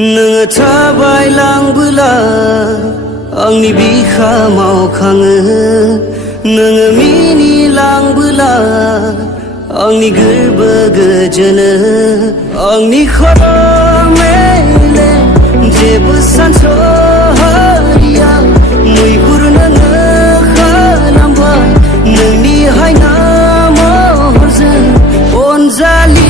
नोङो थाबायलांबोला आंनि बिखामाव खाङो नोङो मिनिलांबोला आंनि गोरबो गोजोनो आंनि खर' मेलेम जेबो सानस'हाया मैहुर नोङो खालामबाय नोंनि हायना महरजों अनजालि